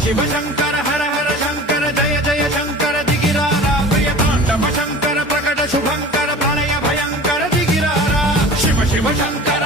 शिव शंकर हर हर शंकर जय जय शंकर दिगिरारा प्रिय तांडव शंकर प्रकट शुभंकर प्रलय भयंकर दिगिरारा शिव शिव शंकर